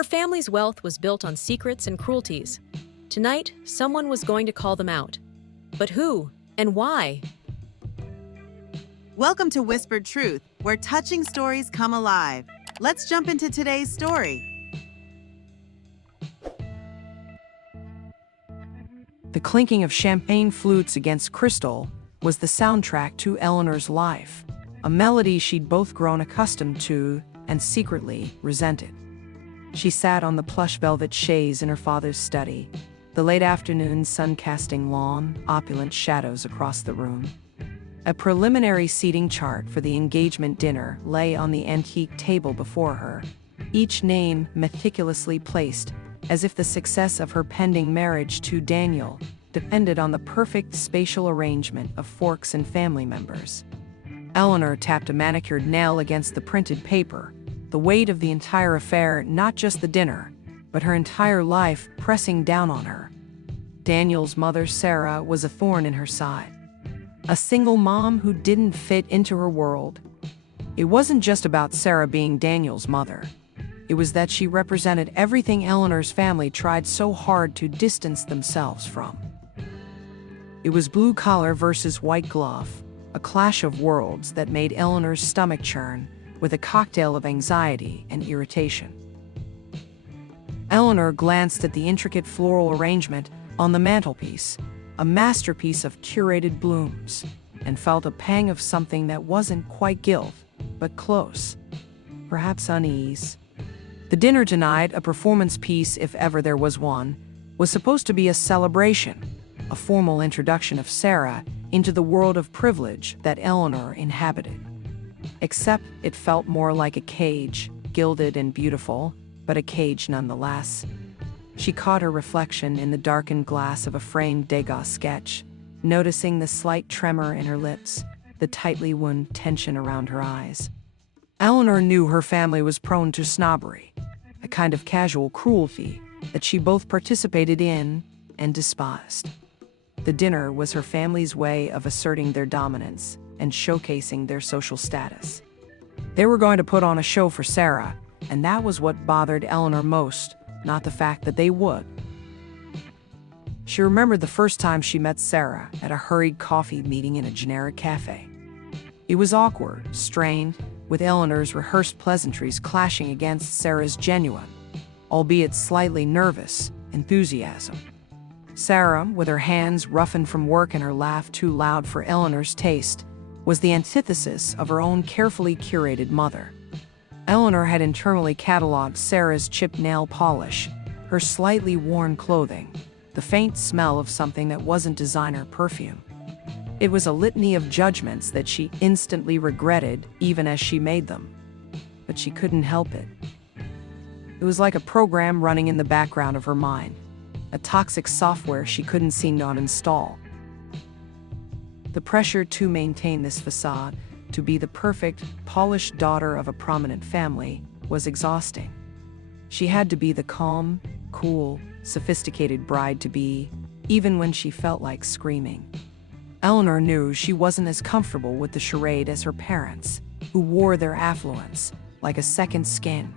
Her family's wealth was built on secrets and cruelties. Tonight, someone was going to call them out. But who and why? Welcome to Whispered Truth, where touching stories come alive. Let's jump into today's story. The clinking of champagne flutes against crystal was the soundtrack to Eleanor's life, a melody she'd both grown accustomed to and secretly resented. She sat on the plush velvet chaise in her father's study, the late afternoon sun casting long, opulent shadows across the room. A preliminary seating chart for the engagement dinner lay on the antique table before her, each name meticulously placed as if the success of her pending marriage to Daniel depended on the perfect spatial arrangement of forks and family members. Eleanor tapped a manicured nail against the printed paper, the weight of the entire affair, not just the dinner, but her entire life pressing down on her. Daniel's mother, Sarah, was a thorn in her side. A single mom who didn't fit into her world. It wasn't just about Sarah being Daniel's mother. It was that she represented everything Eleanor's family tried so hard to distance themselves from. It was blue collar versus white glove, a clash of worlds that made Eleanor's stomach churn with a cocktail of anxiety and irritation. Eleanor glanced at the intricate floral arrangement on the mantelpiece, a masterpiece of curated blooms, and felt a pang of something that wasn't quite guilt, but close. Perhaps unease. The dinner tonight, a performance piece if ever there was one, was supposed to be a celebration, a formal introduction of Sarah into the world of privilege that Eleanor inhabited. Except it felt more like a cage, gilded and beautiful, but a cage nonetheless. She caught her reflection in the darkened glass of a framed Degas sketch, noticing the slight tremor in her lips, the tightly wound tension around her eyes. Eleanor knew her family was prone to snobbery, a kind of casual cruelty that she both participated in and despised. The dinner was her family's way of asserting their dominance and showcasing their social status. They were going to put on a show for Sarah, and that was what bothered Eleanor most, not the fact that they would. She remembered the first time she met Sarah at a hurried coffee meeting in a generic cafe. It was awkward, strained, with Eleanor's rehearsed pleasantries clashing against Sarah's genuine, albeit slightly nervous, enthusiasm. Sarah, with her hands roughened from work and her laugh too loud for Eleanor's taste, was the antithesis of her own carefully curated mother. Eleanor had internally cataloged Sarah's chipped nail polish, her slightly worn clothing, the faint smell of something that wasn't designer perfume. It was a litany of judgments that she instantly regretted even as she made them. But she couldn't help it. It was like a program running in the background of her mind, a toxic software she couldn't seem to uninstall. The pressure to maintain this facade, to be the perfect, polished daughter of a prominent family, was exhausting. She had to be the calm, cool, sophisticated bride-to-be, even when she felt like screaming. Eleanor knew she wasn't as comfortable with the charade as her parents, who wore their affluence like a second skin.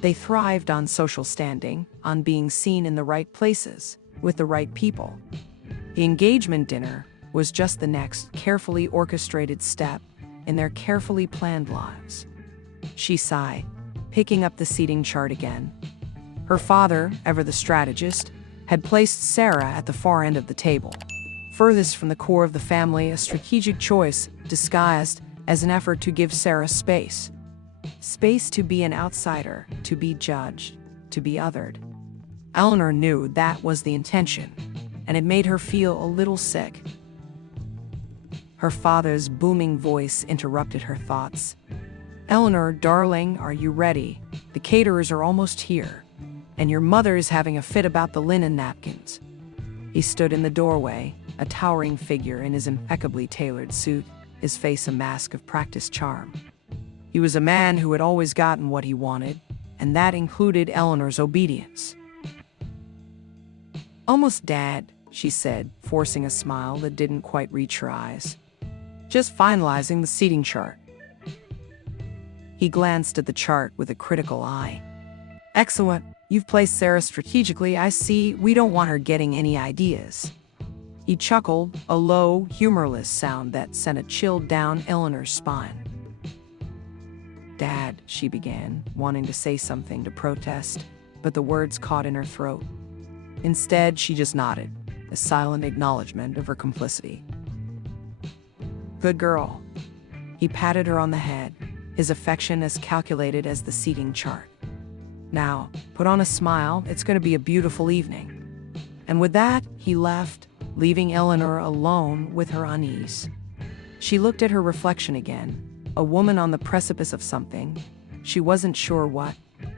They thrived on social standing, on being seen in the right places, with the right people. The engagement dinner was just the next carefully orchestrated step in their carefully planned lives. She sighed, picking up the seating chart again. Her father, ever the strategist, had placed Sarah at the far end of the table, furthest from the core of the family, a strategic choice disguised as an effort to give Sarah space. Space to be an outsider, to be judged, to be othered. Eleanor knew that was the intention, and it made her feel a little sick. Her father's booming voice interrupted her thoughts. "Eleanor, darling, are you ready? The caterers are almost here, and your mother is having a fit about the linen napkins." He stood in the doorway, a towering figure in his impeccably tailored suit, his face a mask of practiced charm. He was a man who had always gotten what he wanted, and that included Eleanor's obedience. "Almost, Dad," she said, forcing a smile that didn't quite reach her eyes. "Just finalizing the seating chart." He glanced at the chart with a critical eye. Excellent. You've placed Sarah strategically. I see. We don't want her getting any ideas. He chuckled, a low, humorless sound that sent a chill down Eleanor's spine. Dad, she began, wanting to say something to protest, but the words caught in her throat. Instead, she just nodded, a silent acknowledgement of her complicity. Good girl. He patted her on the head, his affection as calculated as the seating chart. Now, put on a smile, it's going to be a beautiful evening. And with that, he left, leaving Eleanor alone with her unease. She looked at her reflection again, a woman on the precipice of something. She wasn't sure what,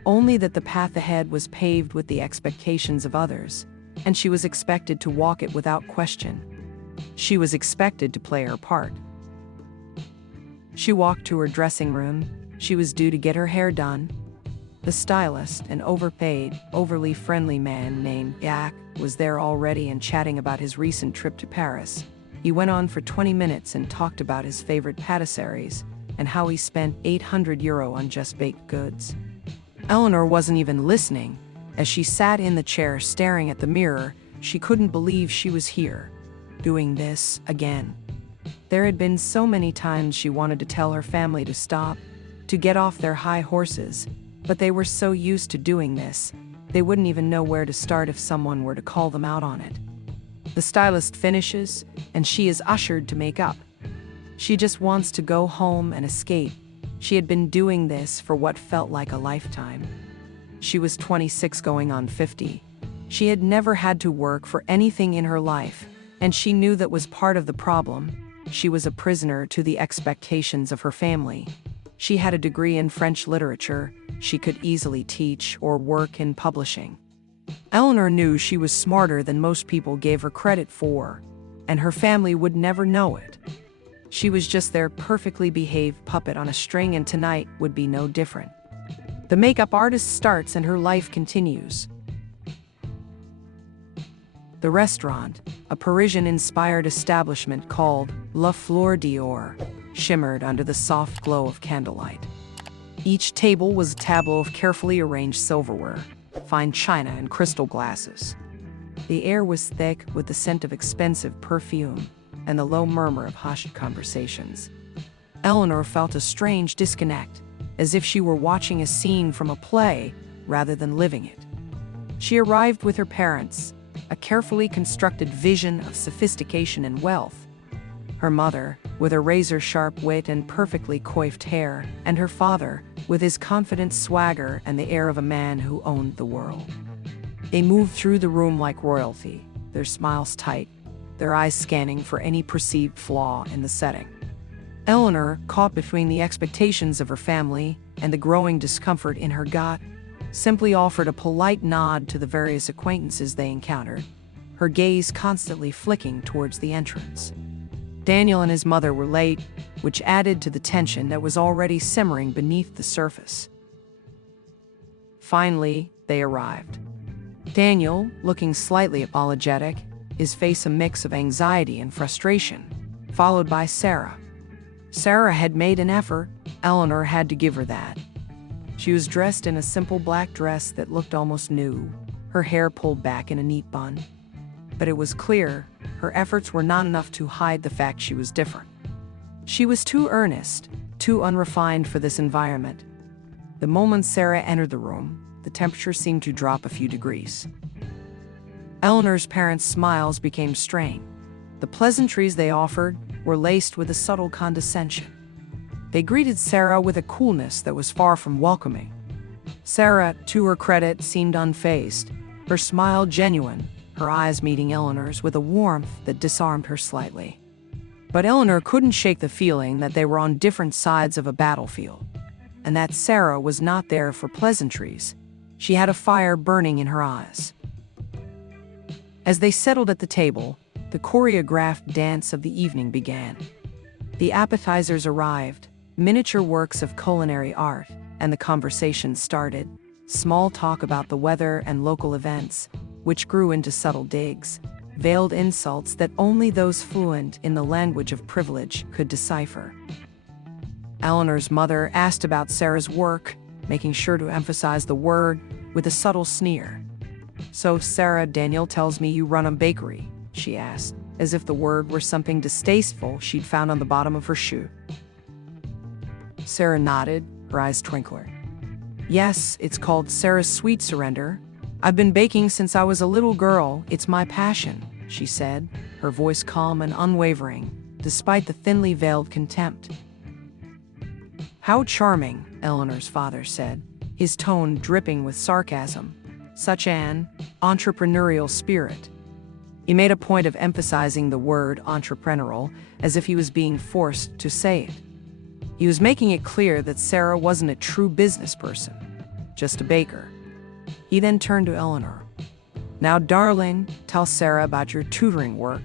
only that the path ahead was paved with the expectations of others, and she was expected to walk it without question. She was expected to play her part. She walked to her dressing room. She was due to get her hair done. The stylist, an overpaid, overly friendly man named Yak, was there already and chatting about his recent trip to Paris. He went on for 20 minutes and talked about his favorite patisseries and how he spent €800 on just baked goods. Eleanor wasn't even listening. As she sat in the chair staring at the mirror, she couldn't believe she was here, doing this again. There had been so many times she wanted to tell her family to stop, to get off their high horses, but they were so used to doing this, they wouldn't even know where to start if someone were to call them out on it. The stylist finishes, and she is ushered to make up. She just wants to go home and escape. She had been doing this for what felt like a lifetime. She was 26 going on 50. She had never had to work for anything in her life, and she knew that was part of the problem. She was a prisoner to the expectations of her family. She had a degree in French literature. She could easily teach or work in publishing. Eleanor knew she was smarter than most people gave her credit for, and her family would never know it. She was just their perfectly behaved puppet on a string, and tonight would be no different. The makeup artist starts and her life continues. The restaurant, a Parisian-inspired establishment called La Fleur d'Or, shimmered under the soft glow of candlelight. Each table was a tableau of carefully arranged silverware, fine china, and crystal glasses. The air was thick with the scent of expensive perfume and the low murmur of hushed conversations. Eleanor felt a strange disconnect, as if she were watching a scene from a play rather than living it. She arrived with her parents, a carefully constructed vision of sophistication and wealth. Her mother, with her razor-sharp wit and perfectly coiffed hair, and her father, with his confident swagger and the air of a man who owned the world. They moved through the room like royalty, their smiles tight, their eyes scanning for any perceived flaw in the setting. Eleanor, caught between the expectations of her family and the growing discomfort in her gut, simply offered a polite nod to the various acquaintances they encountered, her gaze constantly flicking towards the entrance. Daniel and his mother were late, which added to the tension that was already simmering beneath the surface. Finally, they arrived. Daniel, looking slightly apologetic, his face a mix of anxiety and frustration, followed by Sarah. Sarah had made an effort. Eleanor had to give her that. She was dressed in a simple black dress that looked almost new, her hair pulled back in a neat bun. But it was clear her efforts were not enough to hide the fact she was different. She was too earnest, too unrefined for this environment. The moment Sarah entered the room, the temperature seemed to drop a few degrees. Eleanor's parents' smiles became strained. The pleasantries they offered were laced with a subtle condescension. They greeted Sarah with a coolness that was far from welcoming. Sarah, to her credit, seemed unfazed, her smile genuine, her eyes meeting Eleanor's with a warmth that disarmed her slightly. But Eleanor couldn't shake the feeling that they were on different sides of a battlefield, and that Sarah was not there for pleasantries. She had a fire burning in her eyes. As they settled at the table, the choreographed dance of the evening began. The appetizers arrived, miniature works of culinary art, and the conversation started. Small talk about the weather and local events, which grew into subtle digs, veiled insults that only those fluent in the language of privilege could decipher. Eleanor's mother asked about Sarah's work, making sure to emphasize the word with a subtle sneer. "So, Sarah, Daniel tells me you run a bakery," she asked, as if the word were something distasteful she'd found on the bottom of her shoe. Sarah nodded, her eyes twinkling. "Yes, it's called Sarah's Sweet Surrender. I've been baking since I was a little girl. It's my passion," she said, her voice calm and unwavering, despite the thinly veiled contempt. "How charming," Eleanor's father said, his tone dripping with sarcasm. "Such an entrepreneurial spirit." He made a point of emphasizing the word entrepreneurial, as if he was being forced to say it. He was making it clear that Sarah wasn't a true business person, just a baker. He then turned to Eleanor. "Now, darling, tell Sarah about your tutoring work.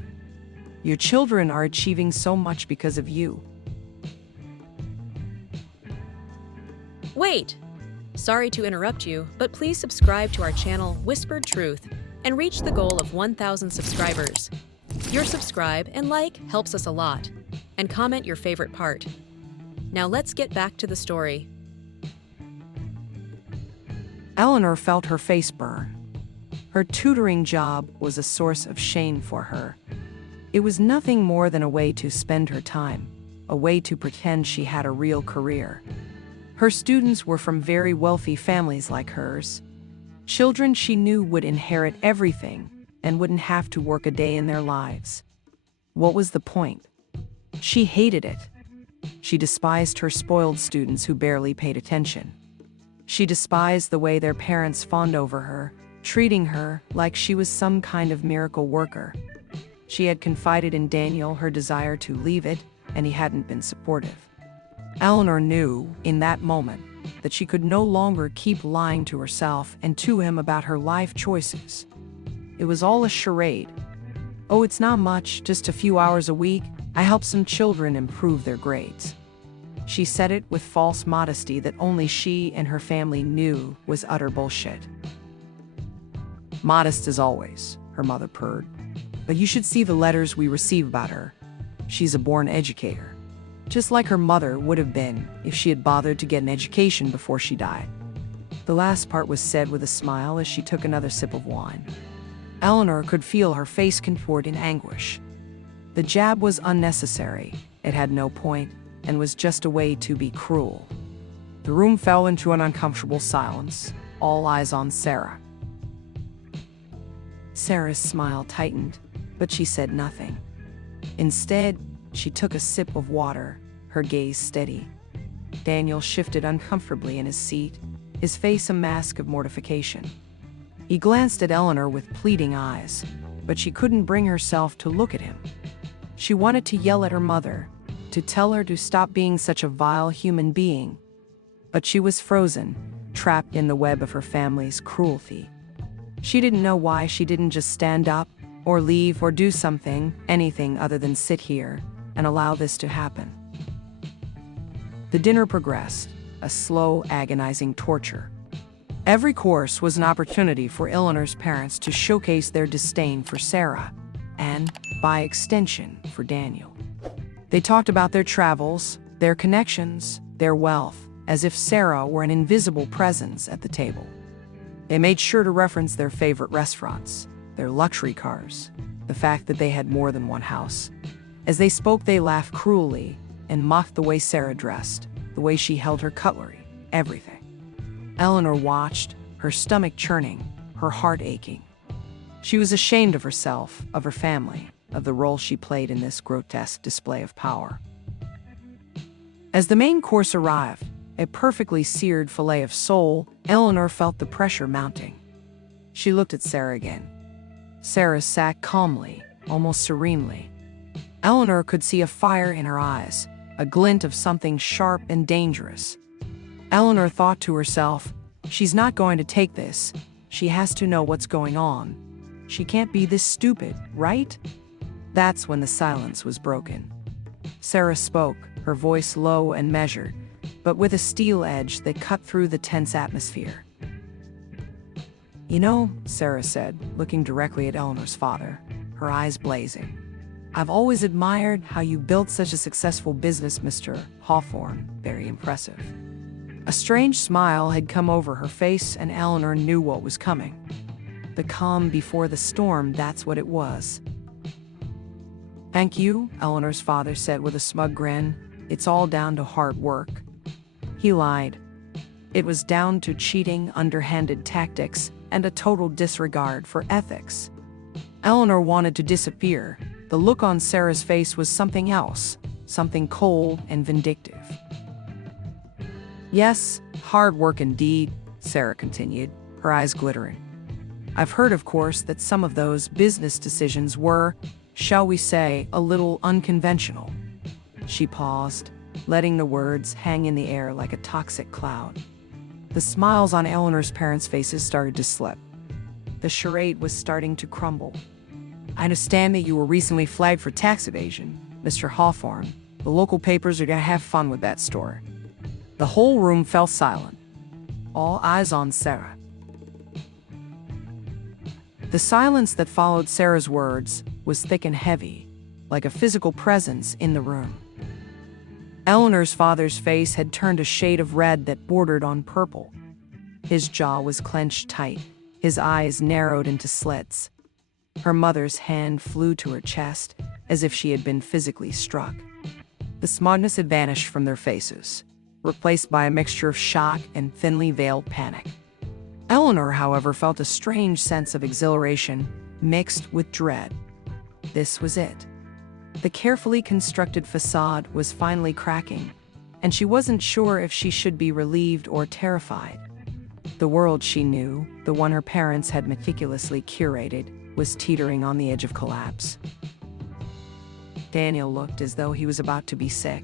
Your children are achieving so much because of you." Wait! Sorry to interrupt you, but please subscribe to our channel, Whispered Truth, and reach the goal of 1,000 subscribers. Your subscribe and like helps us a lot. And comment your favorite part. Now let's get back to the story. Eleanor felt her face burn. Her tutoring job was a source of shame for her. It was nothing more than a way to spend her time, a way to pretend she had a real career. Her students were from very wealthy families like hers. Children she knew would inherit everything and wouldn't have to work a day in their lives. What was the point? She hated it. She despised her spoiled students who barely paid attention. She despised the way their parents fawned over her, treating her like she was some kind of miracle worker. She had confided in Daniel her desire to leave it, and he hadn't been supportive. Eleanor knew, in that moment, that she could no longer keep lying to herself and to him about her life choices. It was all a charade. "Oh, it's not much, just a few hours a week. I help some children improve their grades." She said it with false modesty that only she and her family knew was utter bullshit. "Modest as always," her mother purred. "But you should see the letters we receive about her. She's a born educator. Just like her mother would have been if she had bothered to get an education before she died." The last part was said with a smile as she took another sip of wine. Eleanor could feel her face contort in anguish. The jab was unnecessary, it had no point, and was just a way to be cruel. The room fell into an uncomfortable silence, all eyes on Sarah. Sarah's smile tightened, but she said nothing. Instead, she took a sip of water, her gaze steady. Daniel shifted uncomfortably in his seat, his face a mask of mortification. He glanced at Eleanor with pleading eyes, but she couldn't bring herself to look at him. She wanted to yell at her mother, to tell her to stop being such a vile human being. But she was frozen, trapped in the web of her family's cruelty. She didn't know why she didn't just stand up, or leave, or do something, anything other than sit here and allow this to happen. The dinner progressed, a slow, agonizing torture. Every course was an opportunity for Eleanor's parents to showcase their disdain for Sarah, and, by extension, for Daniel. They talked about their travels, their connections, their wealth, as if Sarah were an invisible presence at the table. They made sure to reference their favorite restaurants, their luxury cars, the fact that they had more than one house. As they spoke, they laughed cruelly and mocked the way Sarah dressed, the way she held her cutlery, everything. Eleanor watched, her stomach churning, her heart aching. She was ashamed of herself, of her family, of the role she played in this grotesque display of power. As the main course arrived, a perfectly seared fillet of sole, Eleanor felt the pressure mounting. She looked at Sarah again. Sarah sat calmly, almost serenely. Eleanor could see a fire in her eyes, a glint of something sharp and dangerous. Eleanor thought to herself, she's not going to take this. She has to know what's going on. She can't be this stupid, right? That's when the silence was broken. Sarah spoke, her voice low and measured, but with a steel edge that cut through the tense atmosphere. "You know," Sarah said, looking directly at Eleanor's father, her eyes blazing, "I've always admired how you built such a successful business, Mr. Hawthorne. Very impressive." A strange smile had come over her face, and Eleanor knew what was coming. The calm before the storm, that's what it was. "Thank you," Eleanor's father said with a smug grin. "It's all down to hard work." He lied. It was down to cheating, underhanded tactics, and a total disregard for ethics. Eleanor wanted to disappear. The look on Sarah's face was something else, something cold and vindictive. "Yes, hard work indeed," Sarah continued, her eyes glittering. "I've heard, of course, that some of those business decisions were, shall we say, a little unconventional." She paused, letting the words hang in the air like a toxic cloud. The smiles on Eleanor's parents' faces started to slip. The charade was starting to crumble. "I understand that you were recently flagged for tax evasion, Mr. Hawthorne. The local papers are going to have fun with that story." The whole room fell silent, all eyes on Sarah. The silence that followed Sarah's words was thick and heavy, like a physical presence in the room. Eleanor's father's face had turned a shade of red that bordered on purple. His jaw was clenched tight, his eyes narrowed into slits. Her mother's hand flew to her chest, as if she had been physically struck. The smugness had vanished from their faces, replaced by a mixture of shock and thinly veiled panic. Eleanor, however, felt a strange sense of exhilaration mixed with dread. This was it. The carefully constructed facade was finally cracking, and she wasn't sure if she should be relieved or terrified. The world she knew, the one her parents had meticulously curated, was teetering on the edge of collapse. Daniel looked as though he was about to be sick.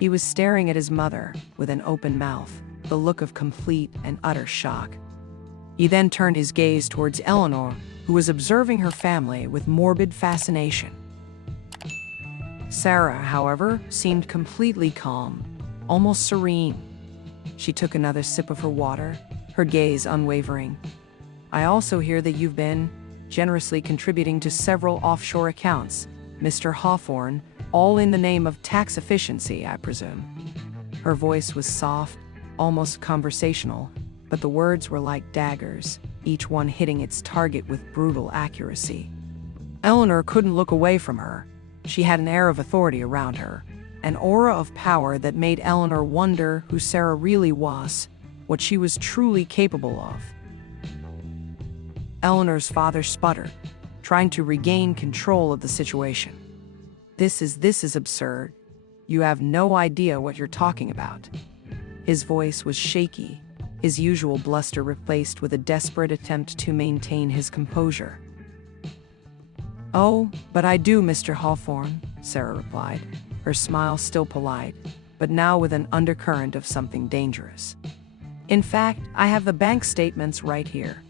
He was staring at his mother with an open mouth, the look of complete and utter shock. He then turned his gaze towards Eleanor, who was observing her family with morbid fascination. Sarah, however, seemed completely calm, almost serene. She took another sip of her water, her gaze unwavering. "I also hear that you've been generously contributing to several offshore accounts, Mr. Hawthorne, all in the name of tax efficiency, I presume." Her voice was soft, almost conversational, but the words were like daggers, each one hitting its target with brutal accuracy. Eleanor couldn't look away from her. She had an air of authority around her, an aura of power that made Eleanor wonder who Sarah really was, what she was truly capable of. Eleanor's father sputtered, trying to regain control of the situation. This is absurd. You have no idea what you're talking about." His voice was shaky, his usual bluster replaced with a desperate attempt to maintain his composure. "Oh, but I do, Mr. Hawthorne," Sarah replied, her smile still polite, but now with an undercurrent of something dangerous. "In fact, I have the bank statements right here."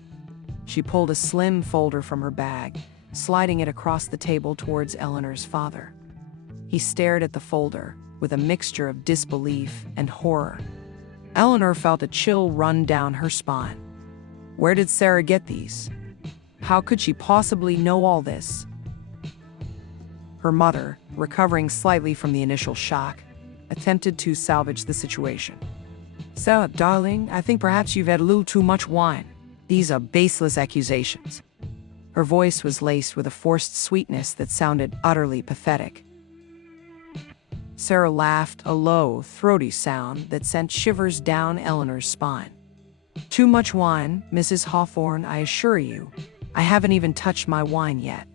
She pulled a slim folder from her bag, sliding it across the table towards Eleanor's father. He stared at the folder with a mixture of disbelief and horror. Eleanor felt a chill run down her spine. Where did Sarah get these? How could she possibly know all this? Her mother, recovering slightly from the initial shock, attempted to salvage the situation. "Sarah, darling, I think perhaps you've had a little too much wine. These are baseless accusations." Her voice was laced with a forced sweetness that sounded utterly pathetic. Sarah laughed, a low, throaty sound that sent shivers down Eleanor's spine. "Too much wine, Mrs. Hawthorne, I assure you. I haven't even touched my wine yet.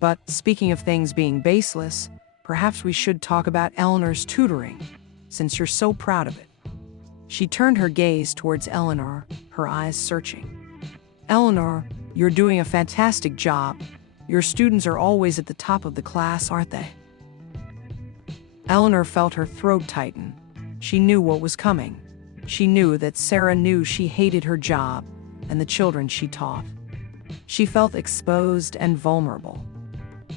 But speaking of things being baseless, perhaps we should talk about Eleanor's tutoring, since you're so proud of it." She turned her gaze towards Eleanor, her eyes searching. "Eleanor, you're doing a fantastic job. Your students are always at the top of the class, aren't they?" Eleanor felt her throat tighten. She knew what was coming. She knew that Sarah knew she hated her job and the children she taught. She felt exposed and vulnerable.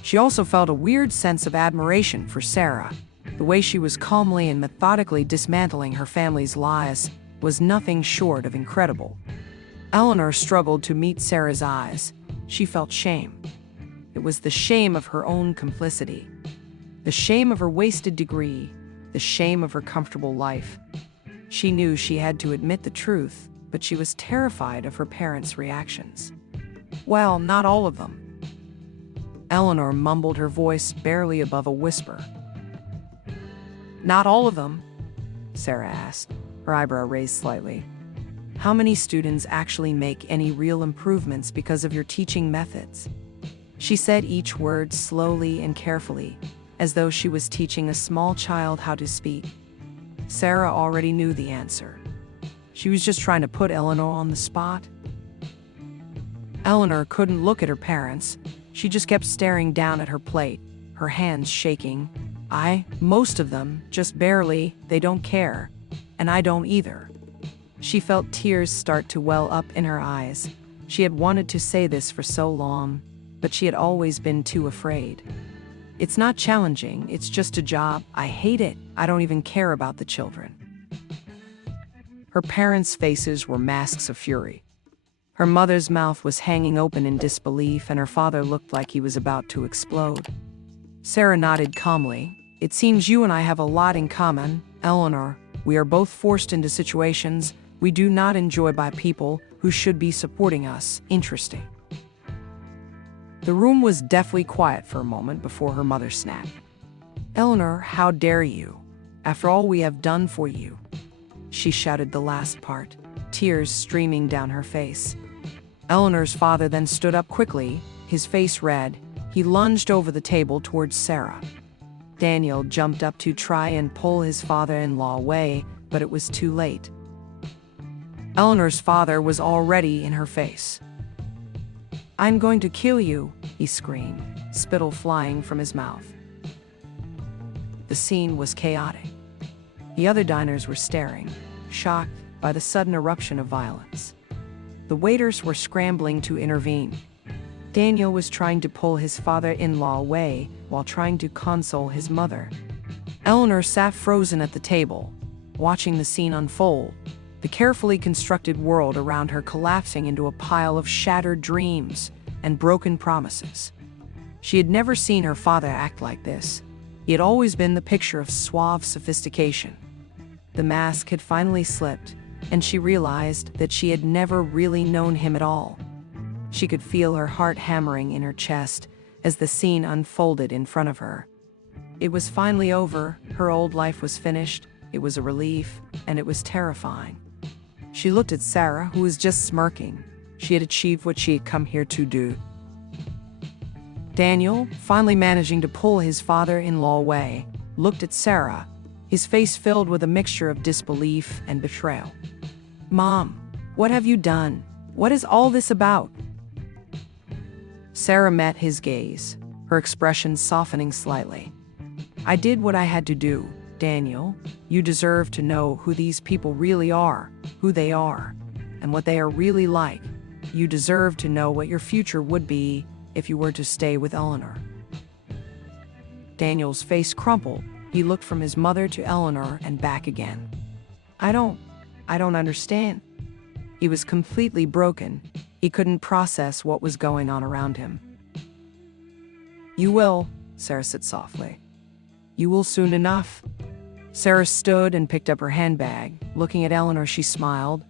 She also felt a weird sense of admiration for Sarah. The way she was calmly and methodically dismantling her family's lies was nothing short of incredible. Eleanor struggled to meet Sarah's eyes. She felt shame. It was the shame of her own complicity, the shame of her wasted degree, the shame of her comfortable life. She knew she had to admit the truth, but she was terrified of her parents' reactions. Well, not all of them. Eleanor mumbled, her voice barely above a whisper. Not all of them? Sarah asked, her eyebrow raised slightly. How many students actually make any real improvements because of your teaching methods? She said each word slowly and carefully, as though she was teaching a small child how to speak. Sarah already knew the answer. She was just trying to put Eleanor on the spot. Eleanor couldn't look at her parents. She just kept staring down at her plate, her hands shaking. Most of them, just barely, they don't care. And I don't either. She felt tears start to well up in her eyes. She had wanted to say this for so long, but she had always been too afraid. It's not challenging, it's just a job. I hate it. I don't even care about the children. Her parents' faces were masks of fury. Her mother's mouth was hanging open in disbelief, and her father looked like he was about to explode. Sarah nodded calmly. It seems you and I have a lot in common, Eleanor. We are both forced into situations we do not enjoy by people who should be supporting us. Interesting. The room was deathly quiet for a moment before her mother snapped. Eleanor, how dare you? After all we have done for you. She shouted the last part, tears streaming down her face. Eleanor's father then stood up quickly, his face red. He lunged over the table towards Sarah. Daniel jumped up to try and pull his father-in-law away, but it was too late. Eleanor's father was already in her face. I'm going to kill you, he screamed, spittle flying from his mouth. The scene was chaotic. The other diners were staring, shocked by the sudden eruption of violence. The waiters were scrambling to intervene. Daniel was trying to pull his father-in-law away while trying to console his mother. Eleanor sat frozen at the table, watching the scene unfold, the carefully constructed world around her collapsing into a pile of shattered dreams and broken promises. She had never seen her father act like this. He had always been the picture of suave sophistication. The mask had finally slipped, and she realized that she had never really known him at all. She could feel her heart hammering in her chest as the scene unfolded in front of her. It was finally over. Her old life was finished. It was a relief, and it was terrifying. She looked at Sarah, who was just smirking. She had achieved what she had come here to do. Daniel, finally managing to pull his father-in-law away, looked at Sarah, his face filled with a mixture of disbelief and betrayal. Mom, what have you done? What is all this about? Sarah met his gaze, her expression softening slightly. I did what I had to do, Daniel. You deserve to know who these people really are, who they are, and what they are really like. You deserve to know what your future would be if you were to stay with Eleanor. Daniel's face crumpled. He looked from his mother to Eleanor and back again. I don't understand. He was completely broken. He couldn't process what was going on around him. You will, Sarah said softly. You will soon enough. Sarah stood and picked up her handbag. Looking at Eleanor, she smiled.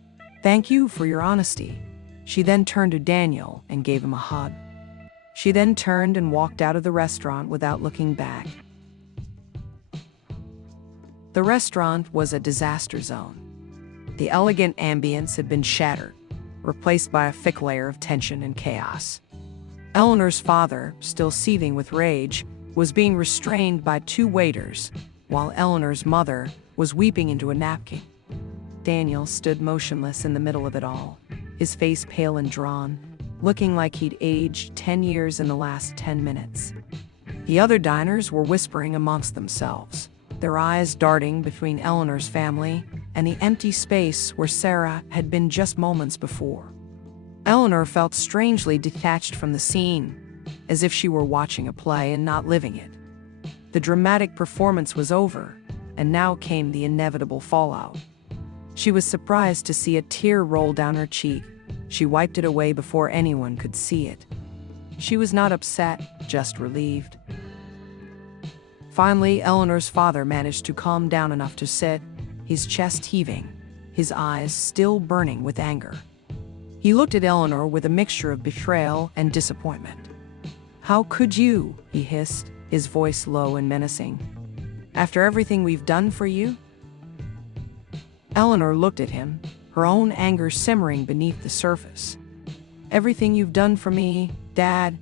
Thank you for your honesty. She then turned to Daniel and gave him a hug. She then turned and walked out of the restaurant without looking back. The restaurant was a disaster zone. The elegant ambience had been shattered, replaced by a thick layer of tension and chaos. Eleanor's father, still seething with rage, was being restrained by two waiters, while Eleanor's mother was weeping into a napkin. Daniel stood motionless in the middle of it all, his face pale and drawn, looking like he'd aged 10 years in the last 10 minutes. The other diners were whispering amongst themselves, their eyes darting between Eleanor's family and the empty space where Sarah had been just moments before. Eleanor felt strangely detached from the scene, as if she were watching a play and not living it. The dramatic performance was over, and now came the inevitable fallout. She was surprised to see a tear roll down her cheek. She wiped it away before anyone could see it. She was not upset, just relieved. Finally, Eleanor's father managed to calm down enough to sit, his chest heaving, his eyes still burning with anger. He looked at Eleanor with a mixture of betrayal and disappointment. "How could you?" he hissed, his voice low and menacing. "After everything we've done for you?" Eleanor looked at him, her own anger simmering beneath the surface. "Everything you've done for me, Dad?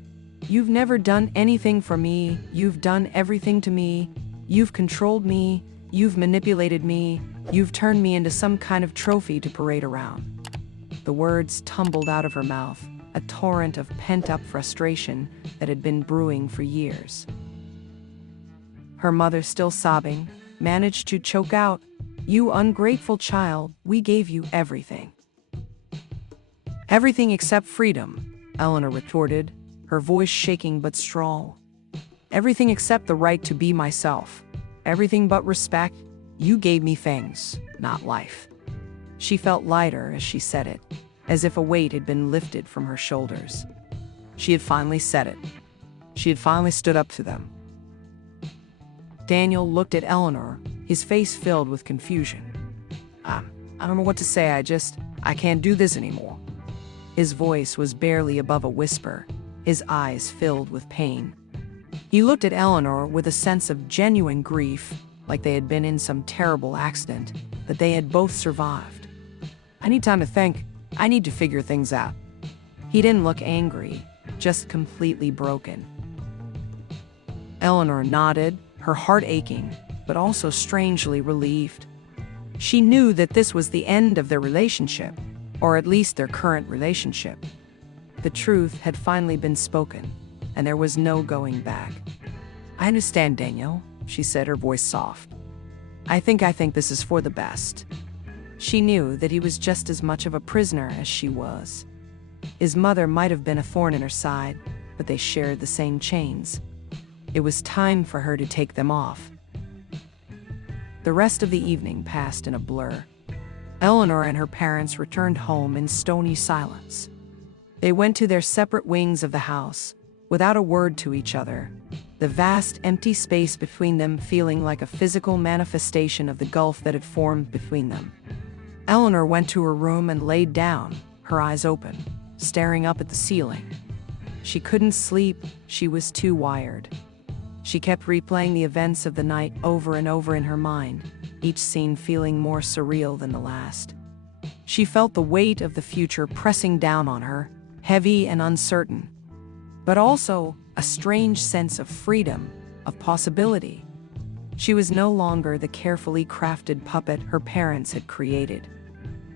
You've never done anything for me. You've done everything to me. You've controlled me. You've manipulated me. You've turned me into some kind of trophy to parade around." The words tumbled out of her mouth, a torrent of pent-up frustration that had been brewing for years. Her mother, still sobbing, managed to choke out, "You ungrateful child, we gave you everything." "Everything except freedom," Eleanor retorted, her voice shaking but strong. "Everything except the right to be myself. Everything but respect. You gave me things, not life." She felt lighter as she said it, as if a weight had been lifted from her shoulders. She had finally said it. She had finally stood up to them. Daniel looked at Eleanor, his face filled with confusion. I don't know what to say. I can't do this anymore." His voice was barely above a whisper, his eyes filled with pain. He looked at Eleanor with a sense of genuine grief, like they had been in some terrible accident, that they had both survived. "I need time to think. I need to figure things out." He didn't look angry, just completely broken. Eleanor nodded, her heart aching, but also strangely relieved. She knew that this was the end of their relationship, or at least their current relationship. The truth had finally been spoken, and there was no going back. "I understand, Daniel," she said, her voice soft. I think this is for the best." She knew that he was just as much of a prisoner as she was. His mother might have been a thorn in her side, but they shared the same chains. It was time for her to take them off. The rest of the evening passed in a blur. Eleanor and her parents returned home in stony silence. They went to their separate wings of the house, without a word to each other, the vast empty space between them feeling like a physical manifestation of the gulf that had formed between them. Eleanor went to her room and laid down, her eyes open, staring up at the ceiling. She couldn't sleep, she was too wired. She kept replaying the events of the night over and over in her mind, each scene feeling more surreal than the last. She felt the weight of the future pressing down on her, heavy and uncertain, but also a strange sense of freedom, of possibility. She was no longer the carefully crafted puppet her parents had created.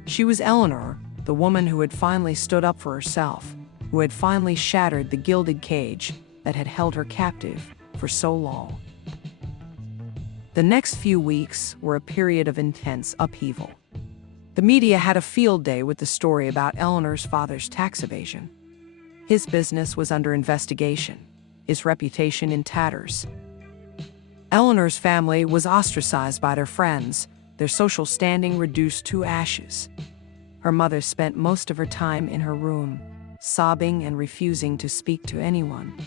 She was Eleanor, the woman who had finally stood up for herself, who had finally shattered the gilded cage that had held her captive for so long. The next few weeks were a period of intense upheaval. The media had a field day with the story about Eleanor's father's tax evasion. His business was under investigation, his reputation in tatters. Eleanor's family was ostracized by their friends, their social standing reduced to ashes. Her mother spent most of her time in her room, sobbing and refusing to speak to anyone.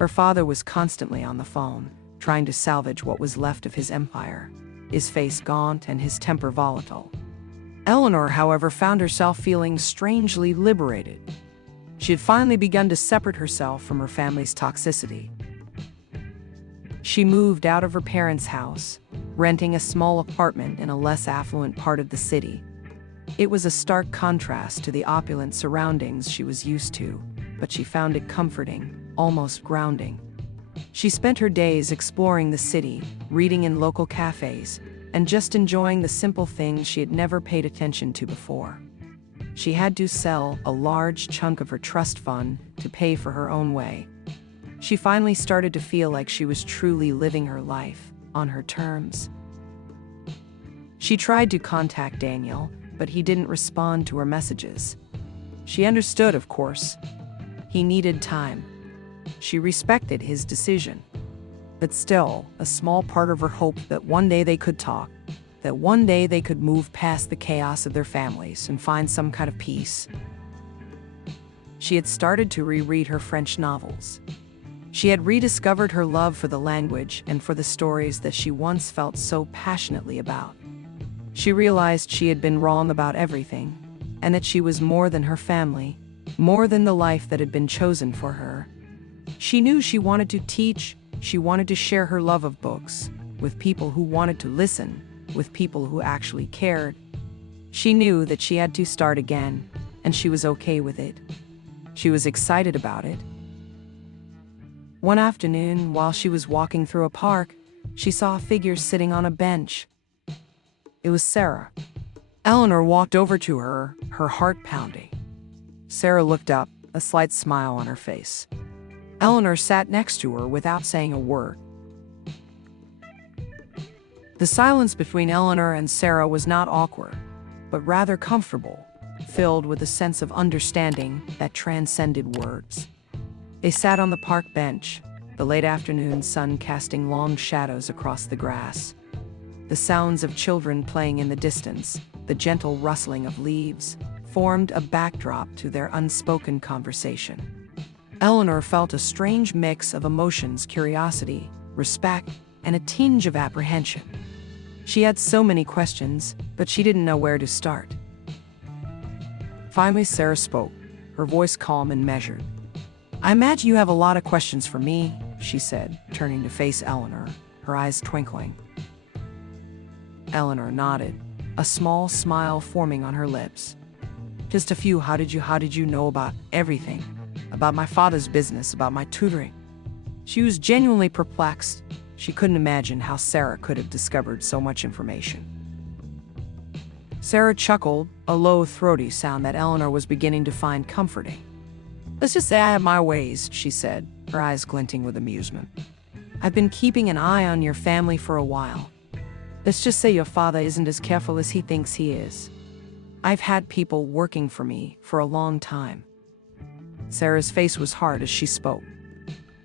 Her father was constantly on the phone, trying to salvage what was left of his empire, his face gaunt and his temper volatile. Eleanor, however, found herself feeling strangely liberated. She had finally begun to separate herself from her family's toxicity. She moved out of her parents' house, renting a small apartment in a less affluent part of the city. It was a stark contrast to the opulent surroundings she was used to, but she found it comforting, almost grounding. She spent her days exploring the city, reading in local cafes, and just enjoying the simple things she had never paid attention to before. She had to sell a large chunk of her trust fund to pay for her own way. She finally started to feel like she was truly living her life on her terms. She tried to contact Daniel, but he didn't respond to her messages. She understood, of course. He needed time. She respected his decision. But still, a small part of her hoped that one day they could talk, that one day they could move past the chaos of their families and find some kind of peace. She had started to reread her French novels. She had rediscovered her love for the language and for the stories that she once felt so passionately about. She realized she had been wrong about everything, and that she was more than her family, more than the life that had been chosen for her. She knew she wanted to teach, she wanted to share her love of books, with people who wanted to listen, with people who actually cared. She knew that she had to start again, and she was okay with it. She was excited about it. One afternoon, while she was walking through a park, she saw a figure sitting on a bench. It was Sarah. Eleanor walked over to her, her heart pounding. Sarah looked up, a slight smile on her face. Eleanor sat next to her without saying a word. The silence between Eleanor and Sarah was not awkward, but rather comfortable, filled with a sense of understanding that transcended words. They sat on the park bench, the late afternoon sun casting long shadows across the grass. The sounds of children playing in the distance, the gentle rustling of leaves, formed a backdrop to their unspoken conversation. Eleanor felt a strange mix of emotions: curiosity, respect, and a tinge of apprehension. She had so many questions, but she didn't know where to start. Finally, Sarah spoke, her voice calm and measured. "I imagine you have a lot of questions for me," she said, turning to face Eleanor, her eyes twinkling. Eleanor nodded, a small smile forming on her lips. "Just a few. How did you know about everything? About my father's business, about my tutoring?" She was genuinely perplexed. She couldn't imagine how Sarah could have discovered so much information. Sarah chuckled, a low, throaty sound that Eleanor was beginning to find comforting. "Let's just say I have my ways," she said, her eyes glinting with amusement. "I've been keeping an eye on your family for a while. Let's just say your father isn't as careful as he thinks he is. I've had people working for me for a long time." Sarah's face was hard as she spoke.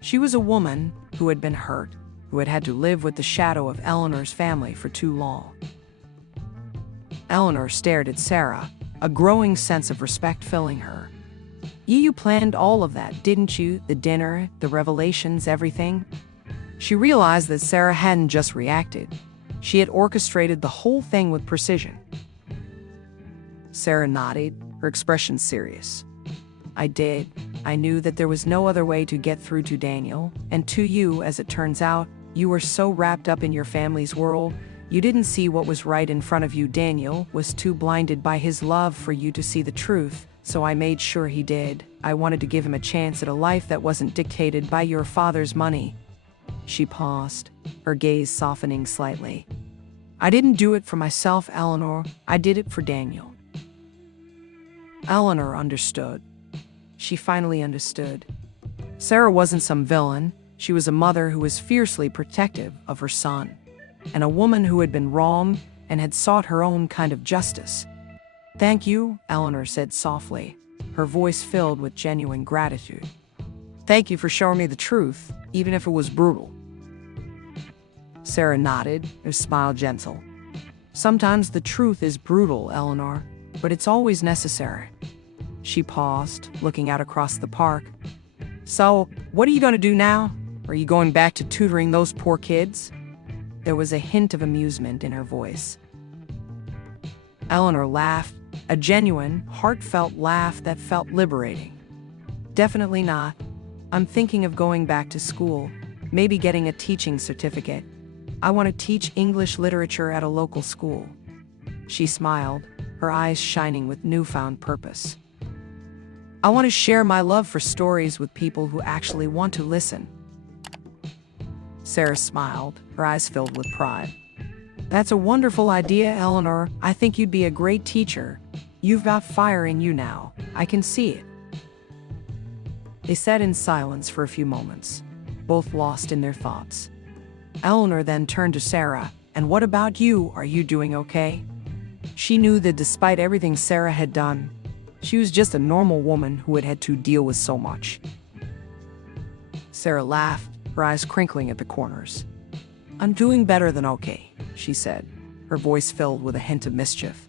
She was a woman who had been hurt, who had had to live with the shadow of Eleanor's family for too long. Eleanor stared at Sarah, a growing sense of respect filling her. "You planned all of that, didn't you? The dinner, the revelations, everything?" She realized that Sarah hadn't just reacted. She had orchestrated the whole thing with precision. Sarah nodded, her expression serious. "I did. I knew that there was no other way to get through to Daniel, and to you, as it turns out. You were so wrapped up in your family's world, you didn't see what was right in front of you. Daniel was too blinded by his love for you to see the truth, so I made sure he did. I wanted to give him a chance at a life that wasn't dictated by your father's money." She paused, her gaze softening slightly. "I didn't do it for myself, Eleanor. I did it for Daniel." Eleanor understood. She finally understood. Sarah wasn't some villain. She was a mother who was fiercely protective of her son, and a woman who had been wronged and had sought her own kind of justice. "Thank you," Eleanor said softly, her voice filled with genuine gratitude. "Thank you for showing me the truth, even if it was brutal." Sarah nodded, her smile gentle. "Sometimes the truth is brutal, Eleanor, but it's always necessary." She paused, looking out across the park. "So, what are you going to do now? Are you going back to tutoring those poor kids?" There was a hint of amusement in her voice. Eleanor laughed, a genuine, heartfelt laugh that felt liberating. "Definitely not. I'm thinking of going back to school, maybe getting a teaching certificate. I want to teach English literature at a local school." She smiled, her eyes shining with newfound purpose. "I want to share my love for stories with people who actually want to listen." Sarah smiled, her eyes filled with pride. "That's a wonderful idea, Eleanor. I think you'd be a great teacher. You've got fire in you now. I can see it." They sat in silence for a few moments, both lost in their thoughts. Eleanor then turned to Sarah. "And what about you? Are you doing okay?" She knew that despite everything Sarah had done, she was just a normal woman who had had to deal with so much. Sarah laughed, her eyes crinkling at the corners. "I'm doing better than okay," she said, her voice filled with a hint of mischief.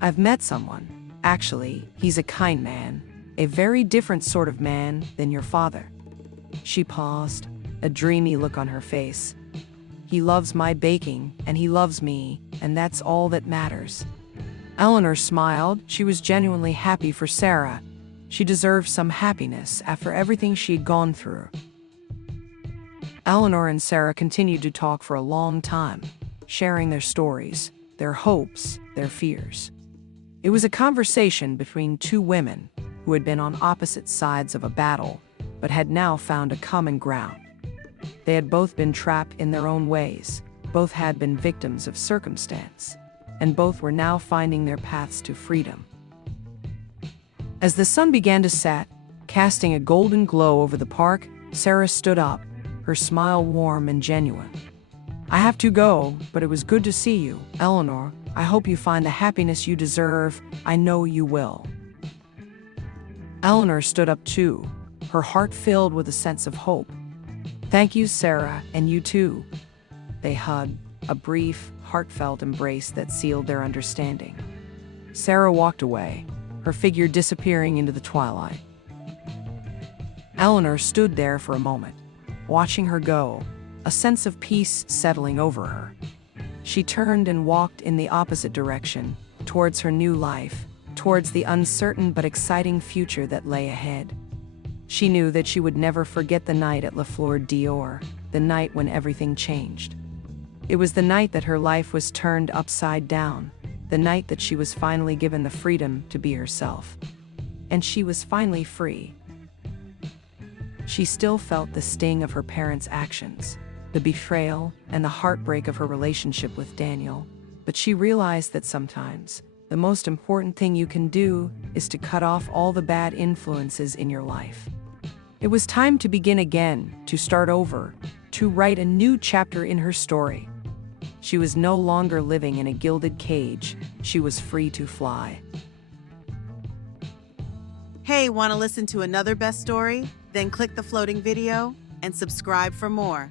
"I've met someone. Actually, he's a kind man, a very different sort of man than your father." She paused, a dreamy look on her face. "He loves my baking, and he loves me. and that's all that matters. Eleanor smiled. She was genuinely happy for Sarah. She deserved some happiness after everything she'd gone through. Eleanor and Sarah continued to talk for a long time, sharing their stories, their hopes, their fears. It was a conversation between two women who had been on opposite sides of a battle, but had now found a common ground. They had both been trapped in their own ways, both had been victims of circumstance, and both were now finding their paths to freedom. As the sun began to set, casting a golden glow over the park, Sarah stood up, her smile warm and genuine. "I have to go, but it was good to see you, Eleanor. I hope you find the happiness you deserve. I know you will." Eleanor stood up too, her heart filled with a sense of hope. "Thank you, Sarah, and you too." They hugged, a brief, heartfelt embrace that sealed their understanding. Sarah walked away, her figure disappearing into the twilight. Eleanor stood there for a moment, watching her go, a sense of peace settling over her. She turned and walked in the opposite direction, towards her new life, towards the uncertain but exciting future that lay ahead. She knew that she would never forget the night at La Fleur d'Or, the night when everything changed. It was the night that her life was turned upside down, the night that she was finally given the freedom to be herself. And she was finally free. She still felt the sting of her parents' actions, the betrayal and the heartbreak of her relationship with Daniel, but she realized that sometimes the most important thing you can do is to cut off all the bad influences in your life. It was time to begin again, to start over, to write a new chapter in her story. She was no longer living in a gilded cage. She was free to fly. Hey, want to listen to another best story? Then click the floating video and subscribe for more.